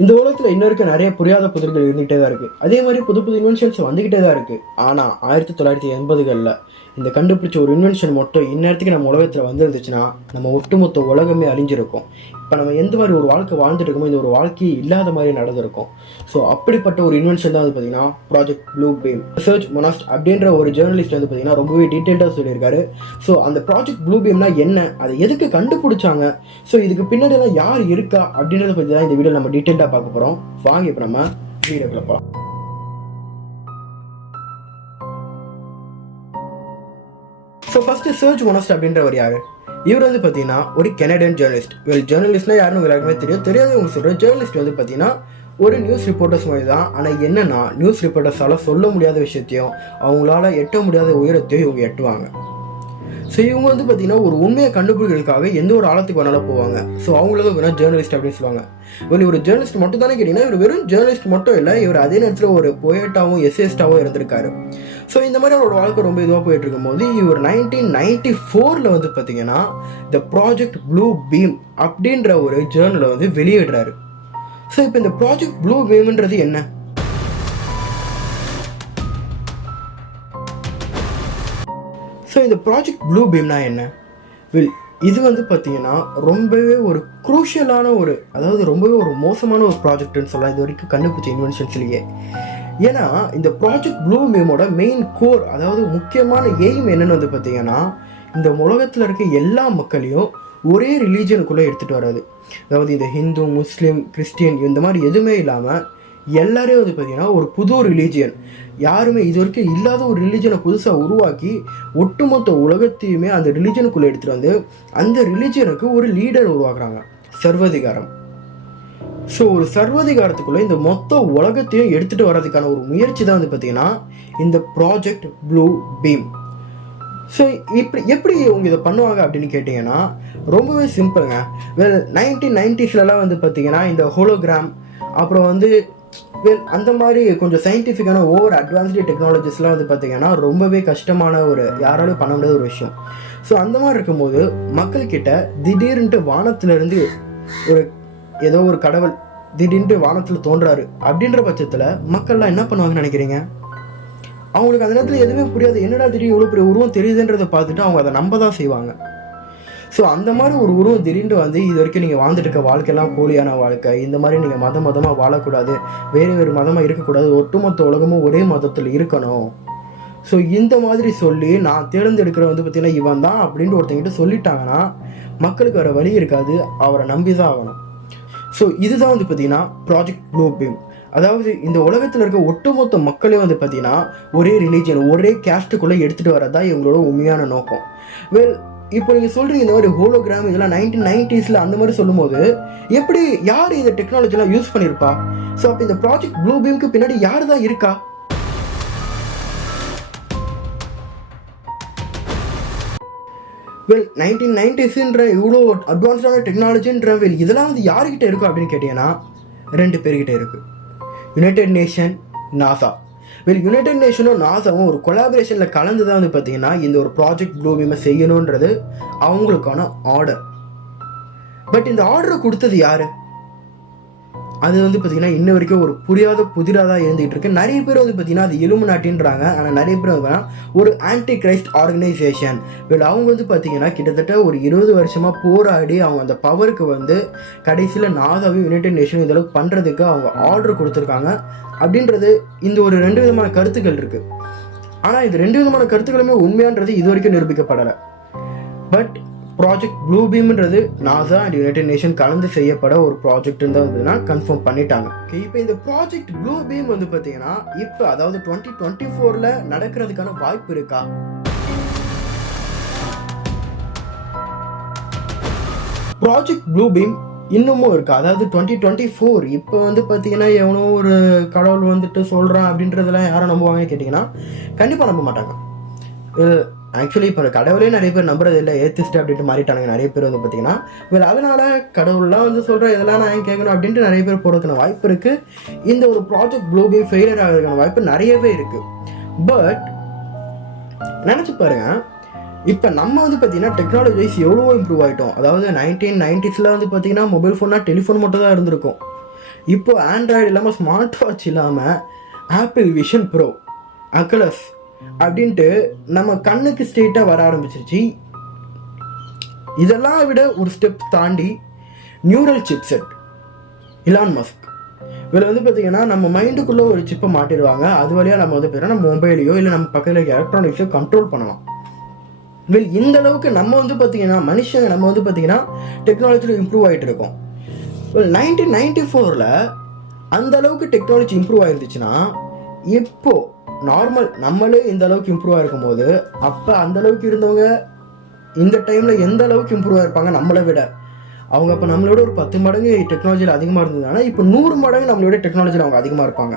இந்த உலகத்தில் இன்ன வரைக்கும் நிறைய புரியாத புதிர்கள் இருந்துகிட்டே தான் இருக்குது. அதே மாதிரி புது புது இன்வென்ஷன்ஸ் வந்துக்கிட்டே தான் இருக்குது. ஆனால் 1980களில் இந்த கண்டுபிடிச்ச ஒரு இன்வென்ஷன் மட்டும் இந்நேரத்துக்கு நம்ம உலகத்தில் வந்துருந்துச்சுன்னா நம்ம ஒட்டுமொத்த உலகமே அழிஞ்சிருக்கும். இப்போ நம்ம எந்த மாதிரி ஒரு வாழ்க்கை வாழ்ந்துட்டு இருக்கோமோ இந்த ஒரு வாழ்க்கையே இல்லாத மாதிரி நடந்திருக்கும். ஸோ அப்படிப்பட்ட ஒரு இன்வென்ஷன் தான் வந்து பார்த்தீங்கன்னா ப்ராஜெக்ட் ப்ளூ பீம். ரிசர்ச் மொனாஸ்ட் அப்படின்ற ஒரு ஜேர்னலிஸ்ட் வந்து பார்த்தீங்கன்னா ரொம்பவே டீட்டெயில்டாக சொல்லியிருக்காரு. ஸோ அந்த ப்ராஜெக்ட் ப்ளூ பீம்னா என்ன, அதை எதுக்கு கண்டுபிடிச்சாங்க, ஸோ இதுக்கு பின்னாடி தான் யார் இருக்கா அப்படின்றத பற்றி தான் இந்த வீடியோ நம்ம டீட்டெயில்டாக பார்க்க போகிறோம். வாங்க இப்போ நம்ம வீடியோக்குள்ள போகலாம். ஸோ ஃபர்ஸ்ட் சர்ச் மொனாஸ்ட் அப்படின்றவர் யாரு? இவர் வந்து பார்த்தீங்கன்னா ஒரு கெனடியன் ஜேர்னலிஸ்ட். ஜேர்னலிஸ்ட்னா யாருன்னு எல்லாருக்குமே தெரியாதவங்க சொல்கிற ஜேர்னலிஸ்ட் வந்து பார்த்தீங்கன்னா ஒரு நியூஸ் ரிப்போர்ட்டர்ஸ் மாதிரி தான். ஆனால் என்னன்னா நியூஸ் ரிப்போர்ட்டர்ஸால் சொல்ல முடியாத விஷயத்தையும் அவங்களால எட்ட முடியாத உயரத்தையும் இவங்க எட்டுவாங்க. ஸோ இவங்க வந்து பார்த்தீங்கன்னா ஒரு உண்மையை கண்டுபிடிக்கிறதுக்காக எந்த ஒரு ஆழத்துக்கு வேணாலும் போவாங்க. ஸோ அவங்களுக்கு வேணால் ஜேர்னலிஸ்ட் அப்படின்னு சொல்லுவாங்க. ஒரு ஜேர்னலிஸ்ட் மட்டும் தானே கேட்டிங்கன்னா இவர் வெறும் ஜேர்னலிஸ்ட் மட்டும் இல்லை, இவர் அதே நேரத்தில் ஒரு போயட்டாகவும் எஸ்ஏஸ்டாகவும் இருந்திருக்காரு. ஸோ இந்த மாதிரி அவரோட வாழ்க்கை ரொம்ப இதுவாக போயிட்டு இருக்கும்போது இவர் 1994 வந்து பார்த்தீங்கன்னா த ப்ராஜெக்ட் ப்ளூ பீம் அப்படின்ற ஒரு ஜேர்னலை வந்து வெளியிடுறாரு. ஸோ இப்போ இந்த ப்ராஜெக்ட் ப்ளூ பீம்ன்றது என்ன? ஸோ இந்த ப்ராஜெக்ட் ப்ளூ பீம்னா என்ன? இது வந்து பார்த்தீங்கன்னா ரொம்பவே ஒரு குரூஷியலான அதாவது ரொம்பவே ஒரு மோசமான ஒரு ப்ராஜெக்ட்னு சொல்லலாம் இது வரைக்கும் கண்டுபிடிச்ச இன்வென்ஷன்ஸ்லேயே. ஏன்னா இந்த ப்ராஜெக்ட் ப்ளூ பீமோட மெயின் கோர், அதாவது முக்கியமான எய்ம் என்னன்னு வந்து பார்த்தீங்கன்னா இந்த உலகத்தில் இருக்க எல்லா மக்களையும் ஒரே ரிலீஜனுக்குள்ளே எடுத்துகிட்டு வராது. அதாவது இந்த ஹிந்து, முஸ்லீம், கிறிஸ்டியன் இந்த மாதிரி எதுவுமே இல்லாமல் எல்லாரையும் வந்து பார்த்தீங்கன்னா ஒரு புது ரிலீஜியன், யாருமே இது வரைக்கும் இல்லாத ஒரு ரிலீஜனை புதுசாக உருவாக்கி ஒட்டுமொத்த உலகத்தையுமே அந்த ரிலீஜனுக்குள்ளே எடுத்துகிட்டு வந்து அந்த ரிலீஜனுக்கு ஒரு லீடர் உருவாக்குறாங்க, சர்வதிகாரம். ஸோ ஒரு சர்வதிகாரத்துக்குள்ளே இந்த மொத்த உலகத்தையும் எடுத்துகிட்டு வர்றதுக்கான ஒரு முயற்சி தான் வந்து பார்த்தீங்கன்னா இந்த ப்ராஜெக்ட் ப்ளூ பீம். ஸோ எப்படி இவங்க இதை பண்ணுவாங்க அப்படின்னு கேட்டிங்கன்னா ரொம்பவே சிம்பிளுங்க. 1990ஸ்லாம் வந்து பார்த்தீங்கன்னா இந்த ஹோலோகிராம், அப்புறம் வந்து அந்த மாதிரி கொஞ்சம் சயின்டிஃபிக்கான ஓவர் அட்வான்ஸ்டு டெக்னாலஜிஸ்லாம் வந்து பார்த்தீங்கன்னா ரொம்பவே கஷ்டமான யாராலும் பண்ண முடியாத ஒரு விஷயம். ஸோ அந்த மாதிரி இருக்கும்போது மக்கள்கிட்ட திடீர்னுட்டு வானத்திலிருந்து ஏதோ ஒரு கடவுள் திடீர்னு வானத்தில் தோன்றாரு அப்படின்ற பட்சத்தில் மக்கள்லாம் என்ன பண்ணுவாங்கன்னு நினைக்கிறீங்க? அவங்களுக்கு அந்த நேரத்தில் எதுவுமே புரியாது. என்னடா திடீர்னு இவ்வளோ பெரிய உருவம் தெரியுதுன்றதை பார்த்துட்டு அவங்க அதை நம்ப தான் செய்வாங்க. ஸோ அந்த மாதிரி ஒரு உருவம் திடீர்னு வந்து இது வரைக்கும் நீங்கள் வாழ்ந்துட்டு இருக்க வாழ்க்கையெல்லாம் போலியான வாழ்க்கை, இந்த மாதிரி நீங்கள் மதமாக வாழக்கூடாது, வேறு மதமாக இருக்கக்கூடாது, ஒட்டுமொத்த உலகமும் ஒரே மதத்தில் இருக்கணும், ஸோ இந்த மாதிரி சொல்லி நான் தேர்ந்தெடுக்கிற வந்து பார்த்தீங்கன்னா இவன் தான் அப்படின்ட்டு ஒருத்தங்கிட்ட சொல்லிட்டாங்கன்னா மக்களுக்கு வேறு வழி இருக்காது, அவரை நம்பி தான் ஆகணும். ஸோ இதுதான் வந்து பார்த்தீங்கன்னா ப்ராஜெக்ட் ப்ளூ பீம். அதாவது இந்த உலகத்தில் இருக்க ஒட்டுமொத்த மக்களே வந்து பார்த்தீங்கன்னா ஒரே ரிலீஜன், ஒரே கேஸ்ட்டுக்குள்ளே எடுத்துகிட்டு வரதான் இவங்களோட உண்மையான நோக்கம். இப்போ நீங்கள் சொல்கிறீங்க இந்த மாதிரி ஹோலோகிராம் இதெல்லாம் 1990s அந்த மாதிரி சொல்லும்போது எப்படி யார் இந்த டெக்னாலஜிலாம் யூஸ் பண்ணியிருப்பா? ஸோ அப்போ இந்த ப்ராஜெக்ட் ப்ளூ பீமுக்கு பின்னாடி யார் தான் இருக்கா? வெல் 1990ஸ்ன்ற இவ்வளோ அட்வான்ஸ்டான டெக்னாலஜின்ற இதெல்லாம் வந்து யாருக்கிட்ட இருக்கும் அப்படின்னு கேட்டிங்கன்னா 2 பேர்கிட்ட இருக்குது, யுனைடெட் நேஷன், நாசா. யுனைடெட் நேஷனும் நாசாவும் ஒரு கொலாபரேஷனில் கலந்து தான் வந்து பார்த்தீங்கன்னா இந்த ஒரு ப்ராஜெக்ட் ப்ளூ பீமை செய்யணுன்றது அவங்களுக்கான ஆர்டர். பட் இந்த ஆர்டரை கொடுத்தது யாரு? அது வந்து பார்த்தீங்கன்னா இன்ன வரைக்கும் ஒரு புரியாத புதிராக தான் இருந்துகிட்டு இருக்கு. நிறைய பேர் வந்து பார்த்தீங்கன்னா அது இலுமினாட்டின்றாங்க, ஆனால் நிறைய பேர் வந்து ஒரு ஆன்டி கிரைஸ்ட் ஆர்கனைசேஷன். அவங்க வந்து பார்த்தீங்கன்னா கிட்டத்தட்ட ஒரு 20 வருஷமாக போராடி அவங்க அந்த பவருக்கு வந்து கடைசியில் நாசாவையும் யுனைடெட் நேஷனும் இதளவுக்கு பண்ணுறதுக்கு அவங்க ஆர்டர் கொடுத்துருக்காங்க அப்படின்றது இந்த ஒரு 2 விதமான கருத்துக்கள் இருக்குது. ஆனால் இந்த 2 விதமான கருத்துக்களுமே உண்மையான்றது இது வரைக்கும் நிரூபிக்கப்படலை. பட் ப்ராஜெக்ட் ப்ளூ பீம்ன்றது நாசா அண்ட் யுனைடெட் நேஷன் கலந்து செய்யப்பட ஒரு ப்ராஜெக்ட்னு தான் வந்து கன்ஃபார்ம் பண்ணிட்டாங்க. இப்போ இந்த ப்ராஜெக்ட் ப்ளூ பீம் வந்து பார்த்தீங்கன்னா இப்போ அதாவது 2024 நடக்கிறதுக்கான வாய்ப்பு இருக்கா? ப்ராஜெக்ட் ப்ளூ பீம் இன்னமும் இருக்குது. அதாவது 2024 இப்போ வந்து பார்த்தீங்கன்னா எவனோ ஒரு கடவுள் வந்துட்டு சொல்கிறான் அப்படின்றதெல்லாம் யாரும் நம்புவாங்கன்னு கேட்டிங்கன்னா கண்டிப்பாக நம்ப மாட்டாங்க. ஆக்சுவலி இப்போ கடவுளே நிறைய பேர் நம்புறது இல்லை, ஏத்திஸ்ட் அப்படின்ட்டு மாறிட்டானுங்க நிறைய பேர் வந்து பார்த்தீங்கன்னா. அதனால கடவுள்லாம் வந்து சொல்கிற இதெல்லாம் நான் ஏன் கேட்கணும் அப்படின்ட்டு நிறைய பேர் போடுறதுக்கான வாய்ப்பு இருக்குது. இந்த ஒரு ப்ராஜெக்ட் ப்ளூ பீம் ஃபெயிலியர் ஆகிறதுக்கான வாய்ப்பு நிறையவே இருக்குது. பட் நினச்சி பாருங்க, இப்போ நம்ம வந்து பார்த்தீங்கன்னா டெக்னாலஜிஸ் எவ்வளோ இம்ப்ரூவ் ஆகிட்டோம். அதாவது 1990s வந்து பார்த்தீங்கன்னா மொபைல் ஃபோன்னா டெலிஃபோன் மட்டும் தான் இருந்திருக்கும். இப்போ ஆண்ட்ராய்டு இல்லாமல் ஸ்மார்ட் வாட்ச் இல்லாமல் ஆப்பிள் விஷன் ப்ரோ அக்கலஸ் அப்படின்ட்டு நம்ம கண்ணுக்கு ஸ்ட்ரெயிட்டாக வர ஆரம்பிச்சிருச்சு. இதெல்லாம் விட ஒரு ஸ்டெப் தாண்டி நியூரல் சிப்செட் இலான் மஸ்க் இதில் வந்து பார்த்தீங்கன்னா நம்ம மைண்டுக்குள்ளே ஒரு சிப்பை மாட்டிடுவாங்க. அது வழியாக நம்ம வந்து பார்த்தீங்கன்னா நம்ம மொபைலையோ இல்லை நம்ம பக்கத்தில் இருக்க எலக்ட்ரானிக்ஸோ கண்ட்ரோல் பண்ணலாம். இந்த அளவுக்கு நம்ம வந்து பார்த்தீங்கன்னா மனுஷங்க நம்ம வந்து பார்த்தீங்கன்னா டெக்னாலஜியில் இம்ப்ரூவ் ஆகிட்டு இருக்கோம். 1994 அந்த அளவுக்கு டெக்னாலஜி இம்ப்ரூவ் ஆகிருந்துச்சுன்னா இப்போ நார்மல் நம்மளே இந்த அளவுக்கு இம்ப்ரூவ் ஆகிருக்கும் போது அப்போ அந்த அளவுக்கு இருந்தவங்க இந்த டைமில் எந்த அளவுக்கு இம்ப்ரூவ் ஆகிருப்பாங்க நம்மளை விட. அவங்க அப்போ நம்மளோட ஒரு 10 மடங்கு டெக்னாலஜியில் அதிகமாக இருந்ததுனால இப்போ 100 மடங்கு நம்மளோட டெக்னாலஜியில் அவங்க அதிகமாக இருப்பாங்க.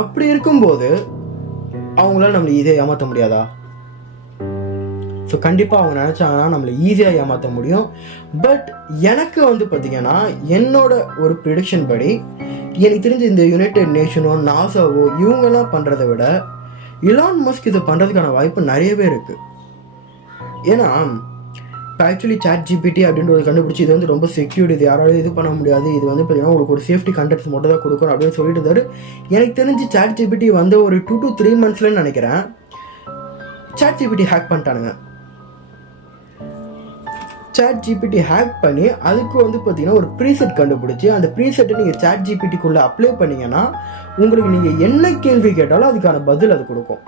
அப்படி இருக்கும்போது அவங்களால நம்மளை ஈஸியாக ஏமாற்ற முடியாதா? ஸோ கண்டிப்பாக அவங்க நினச்சாங்கன்னா நம்மளை ஈஸியாக ஏமாற்ற முடியும். பட் எனக்கு வந்து பார்த்திங்கன்னா என்னோட ஒரு ப்ரிடிக்ஷன் படி எனக்கு தெரிஞ்ச இந்த யுனைடெட் நேஷனோ நாசாவோ இவங்கெல்லாம் பண்ணுறதை விட இலான் மஸ்க் இதை பண்ணுறதுக்கான வாய்ப்பு நிறையவே இருக்குது. ஏன்னா இப்போ ஆக்சுவலி ChatGPT அப்படின்ற ஒரு கண்டுபிடிச்சி இது வந்து ரொம்ப செக்யூர்ட், இது யாராலும் இது பண்ண முடியாது, இது வந்து பார்த்தீங்கன்னா உங்களுக்கு ஒரு சேஃப்டி கண்டென்ட்ஸ் மட்டும் தான் கொடுக்கணும் அப்படின்னு சொல்லிட்டு இருந்தாரு. எனக்கு தெரிஞ்சு ChatGPT வந்து ஒரு 2 to 3 monthsலன்னு நினைக்கிறேன் ChatGPT ஹேக் பண்ணிட்டானுங்க. ChatGPT ஹேக் பண்ணி அதுக்கு வந்து பார்த்தீங்கன்னா ஒரு ப்ரீசெட் கண்டுபிடிச்சி அந்த ப்ரீசெட்டை நீங்கள் ChatGPTக்குள்ளே அப்ளை பண்ணிங்கன்னா உங்களுக்கு நீங்கள் என்ன கேள்வி கேட்டாலும் அதுக்கான பதில் அது கொடுக்கும்.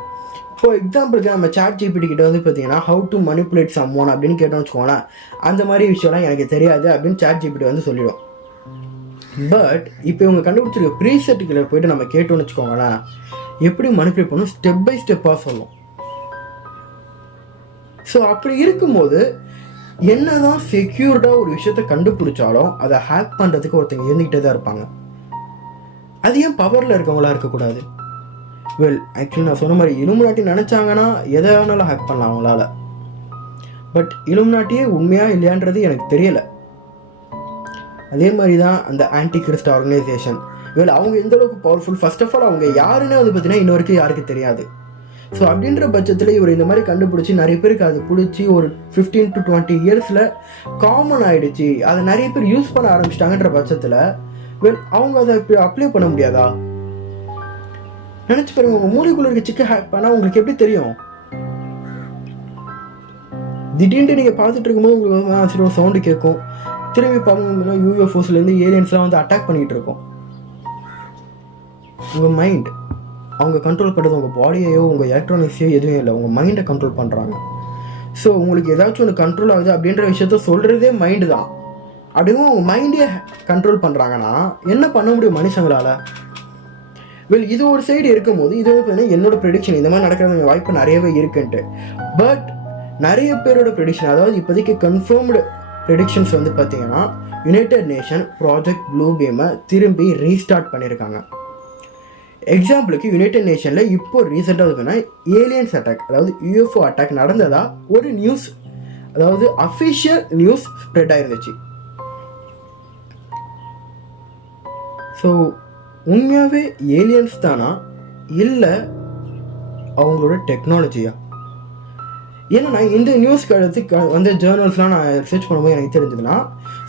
ஃபார் எக்ஸாம்பிளுக்கு நம்ம ChatGPT கிட்ட வந்து பார்த்தீங்கன்னா ஹவு டு மனிப்புலேட் சம்ஒன் அப்படின்னு கேட்டோம்னு வச்சுக்கோங்களேன், அந்த மாதிரி விஷயம்லாம் எனக்கு தெரியாது அப்படின்னு ChatGPT வந்து சொல்லிடும். பட் இப்போ இவங்க கண்டுபிடிச்சிருக்க ப்ரீசெட்டுக்குள்ள போய்ட்டு நம்ம கேட்டோம்னு வச்சுக்கோங்களேன், எப்படி மனிப்புலேட் பண்ணணும் ஸ்டெப் பை ஸ்டெப்பாக சொல்லும். ஸோ அப்படி இருக்கும்போது என்னதான் செக்யூர்டாக ஒரு விஷயத்த கண்டுபிடிச்சாலும் அதை ஹேக் பண்ணுறதுக்கு ஒருத்தங்க இருந்துக்கிட்டே தான் இருப்பாங்க. அது ஏன் பவரில் இருக்கவங்களா இருக்கக்கூடாது? ஆக்சுவலி நான் சொன்ன மாதிரி இலுமினாட்டி நினச்சாங்கன்னா எதை வேணாலும் ஹேக் பண்ணலாம் அவங்களால. பட் இலுமினாட்டியே உண்மையாக இல்லையான்றது எனக்கு தெரியலை. அதே மாதிரி தான் அந்த ஆன்டி கிறிஸ்ட் ஆர்கனைசேஷன் அவங்க எந்த அளவுக்கு பவர்ஃபுல், ஃபர்ஸ்ட் ஆஃப் ஆல் அவங்க யாருன்னு வந்து பார்த்தீங்கன்னா இன்ன வரைக்கும் யாருக்கு தெரியாது. ஸோ அப்படின்ற பட்சத்தில் இவர் இந்த மாதிரி கண்டுபிடிச்சி நிறைய பேருக்கு அது பிடிச்சி ஒரு 15 to 20 இயர்ஸில் காமன் ஆகிடுச்சு, அதை நிறைய பேர் யூஸ் பண்ண ஆரம்பிச்சிட்டாங்கன்ற பட்சத்தில் அவங்க அதை அப்ளை பண்ண முடியாதா? நினச்சி பாருங்க, உங்கள் மூளைக்குள்ள இருக்க சிக்கன் ஹேக் பண்ணால் உங்களுக்கு எப்படி தெரியும்? திடீர்னு நீங்கள் பார்த்துட்டு இருக்கும்போது உங்களுக்கு சரி ஒரு சவுண்டு கேட்கும், திரும்பி பார்க்கும்போது UFOஸ்லேருந்து ஏலியன்ஸ்லாம் வந்து அட்டாக் பண்ணிகிட்டு இருக்கோம். உங்கள் மைண்ட் அவங்க கண்ட்ரோல் பண்ணுறது உங்கள் பாடியையோ உங்கள் எலக்ட்ரானிக்ஸையோ எதுவும் இல்லை, உங்கள் மைண்டை கண்ட்ரோல் பண்ணுறாங்க. ஸோ உங்களுக்கு ஏதாச்சும் ஒன்று கண்ட்ரோல் ஆகுது அப்படின்ற விஷயத்த சொல்கிறதே மைண்டு தான். அப்படியும் உங்கள் மைண்டே கண்ட்ரோல் பண்ணுறாங்கன்னா என்ன பண்ண முடியும் மனுஷங்களால்? இது ஒரு சைடு இருக்கும்போது இது வந்து பார்த்தீங்கன்னா என்னோட ப்ரெடிக்ஷன் இந்த மாதிரி நடக்கிற வாய்ப்பு நிறையவே இருக்குன்ட்டு. பட் நிறைய பேரோட ப்ரெடிக்ஷன், அதாவது இப்போதைக்கு கன்ஃபார்ம்டு ப்ரெடிக்ஷன்ஸ் வந்து பார்த்தீங்கன்னா யுனைடெட் நேஷன் ப்ராஜெக்ட் ப்ளூ பீமை திரும்பி ரீஸ்டார்ட் பண்ணியிருக்காங்க. எக்ஸாம்பிளுக்கு யுனைடெட் நேஷனில் இப்போ ரீசெண்டாக இருக்குன்னா ஏலியன்ஸ் அட்டாக், அதாவது UFO அட்டாக் நடந்ததா ஒரு நியூஸ், அதாவது அஃபிஷியல் நியூஸ் ஸ்ப்ரெட் ஆயிருந்துச்சு. ஸோ உண்மையாகவே ஏலியன்ஸ் தானா இல்லை அவங்களோட டெக்னாலஜியா? ஏன்னா நான் இந்த நியூஸ்க்கு அடுத்து வந்து ஜேர்னல்ஸ்லாம் நான் ரிசர்ச் பண்ணும்போது எனக்கு தெரிஞ்சதுன்னா,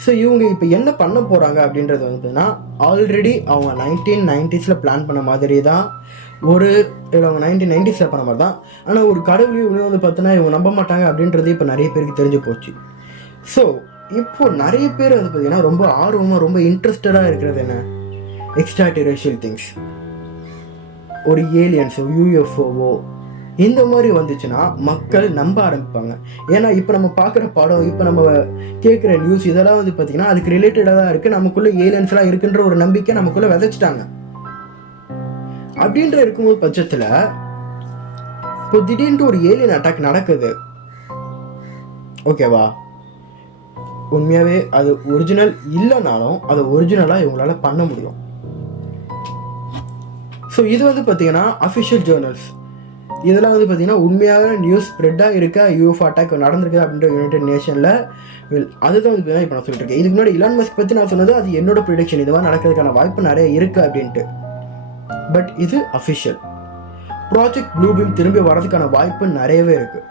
ஸோ இவங்க இப்போ என்ன பண்ண போகிறாங்க அப்படின்றது வந்துன்னா ஆல்ரெடி அவங்க 1990s பிளான் பண்ண மாதிரி தான், ஒரு அவங்க 1990s பண்ண மாதிரி தான். ஆனால் ஒரு கடவுளையும் இவங்க வந்து பார்த்தோன்னா இவங்க நம்ப மாட்டாங்க அப்படின்றது இப்போ நிறைய பேருக்கு தெரிஞ்சு போச்சு. ஸோ இப்போது நிறைய பேர் வந்து பார்த்தீங்கன்னா ரொம்ப ஆர்வமாக ரொம்ப இன்ட்ரெஸ்டடாக இருக்கிறது என்ன, எக்ஸ்ட்ரா டெரிஷியல் திங்ஸ், ஒரு ஏலியன்ஸோ UFOவோ இந்த மாதிரி வந்துச்சுன்னா மக்கள் நம்ப ஆரம்பிப்பாங்க. ஏன்னா இப்போ நம்ம பார்க்குற படம், இப்போ நம்ம கேட்குற நியூஸ் இதெல்லாம் வந்து பார்த்தீங்கன்னா அதுக்கு ரிலேட்டடாக தான் இருக்குது. நமக்குள்ளே ஏலியன்ஸ்லாம் இருக்குன்ற ஒரு நம்பிக்கை நமக்குள்ளே விதைச்சிட்டாங்க. அப்படின்ற இருக்கும்போது பட்சத்தில் இப்போ திடீர்னு ஒரு ஏலியன் அட்டாக் நடக்குது, ஓகேவா? உண்மையாகவே அது ஒரிஜினல் இல்லைனாலும் அதை ஒரிஜினலாக இவங்களால பண்ண முடியும். ஸோ இது வந்து பார்த்தீங்கன்னா அஃபிஷியல் ஜேர்னல்ஸ் இதெல்லாம் வந்து பார்த்தீங்கன்னா உண்மையாக நியூஸ் ஸ்ப்ரெட்டாக இருக்கா, UFO அட்டாக் நடந்திருக்கு அப்படின்ற யுனைடெட் நேஷனில். அதுதான் வந்து இப்போ நான் சொல்லிட்டு இருக்கேன். இதுக்கு முன்னாடி இலான் மஸ்க் பற்றி நான் சொன்னது அது என்னோட ப்ரிடிக்ஷன், இது மாதிரி நடக்கிறதுக்கான வாய்ப்பு நிறைய இருக்குது அப்படின்ட்டு. பட் இது அஃபிஷியல். ப்ராஜெக்ட் ப்ளூ பீம் திரும்பி வரதுக்கான வாய்ப்பு நிறையவே இருக்குது.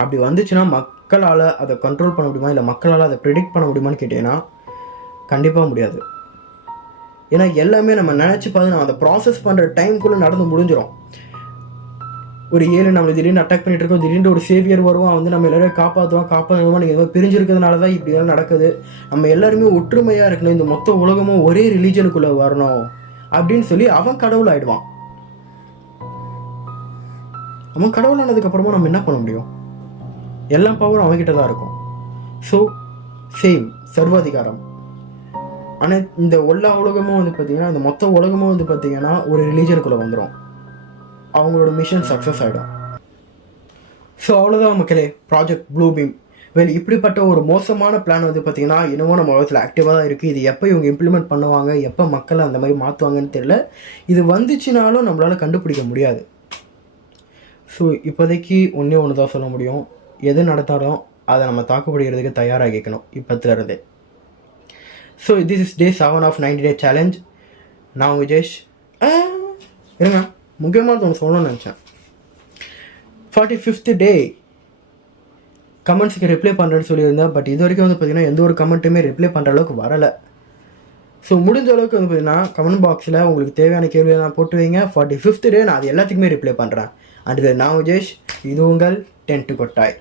அப்படி வந்துச்சுன்னா மக்களால் அதை கண்ட்ரோல் பண்ண முடியுமா, இல்லை மக்களால் அதை ப்ரிடிக்ட் பண்ண முடியுமான்னு கேட்டீங்கன்னா கண்டிப்பாக முடியாது. ஏன்னா எல்லாமே நம்ம நினச்சி பார்த்து நம்ம அதை ப்ராசஸ் பண்ணுற டைம்குள்ளே நடந்து முடிஞ்சிடும். ஒரு 7 நம்மளை திடீர்னு அட்டாக் பண்ணிட்டு இருக்கோம், திடீர்னு ஒரு சேவியர் வருவான், வந்து நம்ம எல்லாரும் காப்பாற்றுவோம். நீங்கள் எதாவது பிரிஞ்சிருக்கிறதுனால தான் இப்படி எல்லாம் நடக்குது. நம்ம எல்லாருமே ஒற்றுமையாக இருக்கணும், இந்த மொத்த உலகமும் ஒரே ரிலீஜனுக்குள்ளே வரணும் அப்படின்னு சொல்லி அவன் கடவுள் ஆயிடுவான். அவன் கடவுள் ஆனதுக்கப்புறமா நம்ம என்ன பண்ண முடியும்? எல்லா பவரும் அவன்கிட்ட தான் இருக்கும். ஸோ சேம் சர்வாதிகாரம். ஆனால் இந்த எல்லா உலகமும் வந்து பார்த்திங்கன்னா, இந்த மொத்த உலகமும் வந்து பார்த்திங்கன்னா ஒரு ரிலீஜனுக்குள்ளே வந்துடும். அவங்களோட மிஷன் சக்ஸஸ் ஆகிடும். ஸோ அவ்வளோதான் மக்களே, ப்ராஜெக்ட் ப்ளூ பீம். இப்படிப்பட்ட ஒரு மோசமான பிளான் வந்து பார்த்திங்கன்னா இன்னமும் நம்ம உலகத்தில் ஆக்டிவாக தான் இருக்குது. இது எப்போ இவங்க இம்ப்ளிமெண்ட் பண்ணுவாங்க, எப்போ மக்களை அந்த மாதிரி மாற்றுவாங்கன்னு தெரியல. இது வந்துச்சுனாலும் நம்மளால் கண்டுபிடிக்க முடியாது. ஸோ இப்போதைக்கு ஒன்று தான் சொல்ல முடியும், எது நடத்தாலும் அதை நம்ம தாக்குப்பிடிக்கிறதுக்கு தயாராகிக்கணும் இப்போத்துலேருந்தே. So this is day 7 of 90 day challenge. நான் விஜேஷ். இருங்க, முக்கியமாக ஒன்று சொல்லணும்னு நினச்சேன். 45th டே கமெண்ட்ஸுக்கு ரிப்ளை பண்ணுறேன்னு சொல்லியிருந்தேன். பட் இது வரைக்கும் வந்து பார்த்திங்கன்னா எந்த ஒரு கமெண்ட்டுமே ரிப்ளை பண்ணுற அளவுக்கு வரலை. ஸோ முடிஞ்ச அளவுக்கு வந்து பார்த்திங்கன்னா கமெண்ட் பாக்ஸில் உங்களுக்கு தேவையான கேள்வியை நான் போட்டு வைங்க. 45th டே நான் அது எல்லாத்துக்குமே ரிப்ளை பண்ணுறேன். அண்ட் நான் விஜேஷ், இது உங்கள் டென்ட் கொட்டாய்.